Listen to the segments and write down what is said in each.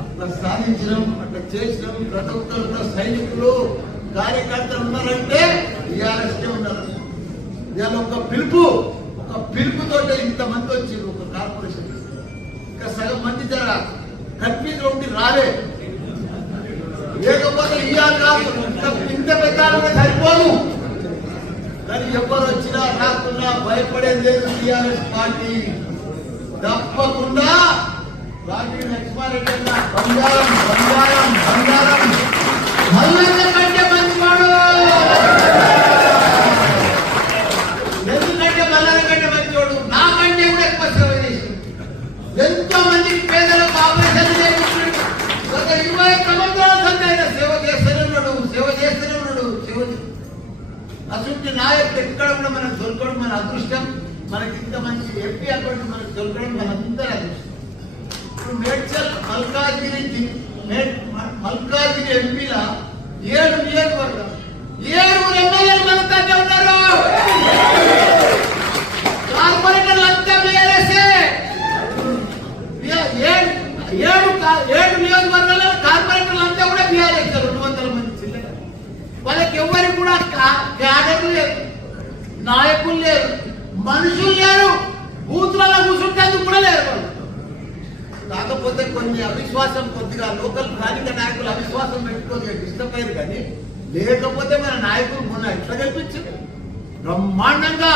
అట్లా సాధించడం అట్లా చేయడం ప్రతి సైనికులు కార్యకర్తలు ఉన్నారంటే టీఆర్ఎస్కే ఉన్నారు ఇవాళ ఒక పిలుపు ఒక పిలుపుతో ఇంతమంది వచ్చింది ఒక కార్పొరేషన్. ఇంకా సగం మంది జర కన్ఫ్యూజ్ ఉండి రాలే. లేకపోతే ఇవాళ కాదు ఇంత పెద్ద సరిపోను కానీ ఎవరు వచ్చినా రాకున్నా భయపడేది లేదు టీఆర్ఎస్ పార్టీ. తప్పకుండా పార్టీ లక్ష్మారెడ్డి అన్న బంగారం బంగారం బంగారం. మల్లన్న కంటే మంచివాడు. ఎందుకంటే మల్లన్న కంటే మంచివాడు? నాకంటే కూడా ఎక్కువ సేవ చేసింది ఎంతో మంది పేదలకు ఆపరేషన్ చేయించాడు గత ఇరవై సంవత్సరాల సంది ఆయన సేవ చేస్తూనే ఉన్నాడు సేవ చేస్తూనే ఉన్నాడు సేవ అసలు నాయకుడు ఎక్కడ కూడా మనకు దొరకడం మన అదృష్టం. మనకి ఇంత మంచి ఎంపీ అకౌంట్ మనకు దొరకడం మనందరూ అదృష్టం ఇప్పుడు మేడ్చల్ మల్కాజ్గిరి మల్కాజ్గిరి ఎంపీల ఏడు నియోజకవర్గం ఏడుగురు ఎమ్మెల్యేలు మన దగ్గర ఉన్నారు కార్పొరేటర్లు అంతా బీఆర్ఎస్ఏ! ఏడు ఏడు ఏడు నియోజకవర్గాల్లో కార్పొరేటర్లు అంతా కూడా బీఆర్ఎస్ రెండు వందల మంది చిల్లర వాళ్ళకి ఎవరికి కూడా క్యాడర్లు లేరు నాయకులు లేరు. మనుషులు లేరు. బూతులలో కూర్చుంటేందుకు కూడా లేరు కాకపోతే కొన్ని అవిశ్వాసం కొద్దిగా లోకల్ స్థానిక నాయకులు అవిశ్వాసం పెట్టుకొని డిస్టర్బ్ అయ్యారు కానీ లేకపోతే మన నాయకులు మొన్న ఎట్లా గెలిపించారు? బ్రహ్మాండంగా.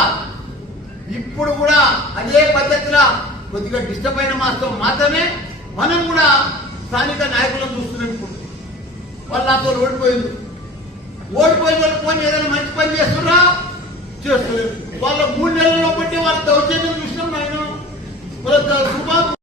ఇప్పుడు కూడా అదే పద్ధతిలో కొద్దిగా డిస్టర్బ్ అయిన మాత్రం మాత్రమే మనం కూడా స్థానిక నాయకులను చూస్తున్నాం ఇప్పుడు వాళ్ళు నాతో ఓడిపోయింది. ఓడిపోయిన వాళ్ళు పోనీ ఏదైనా మంచి పని చేస్తున్నా చేస్తలేరు వాళ్ళ మూడు నెలల్లో బట్టి వాళ్ళ దౌర్జన్యం చూసినాం ఆయన వాళ్ళ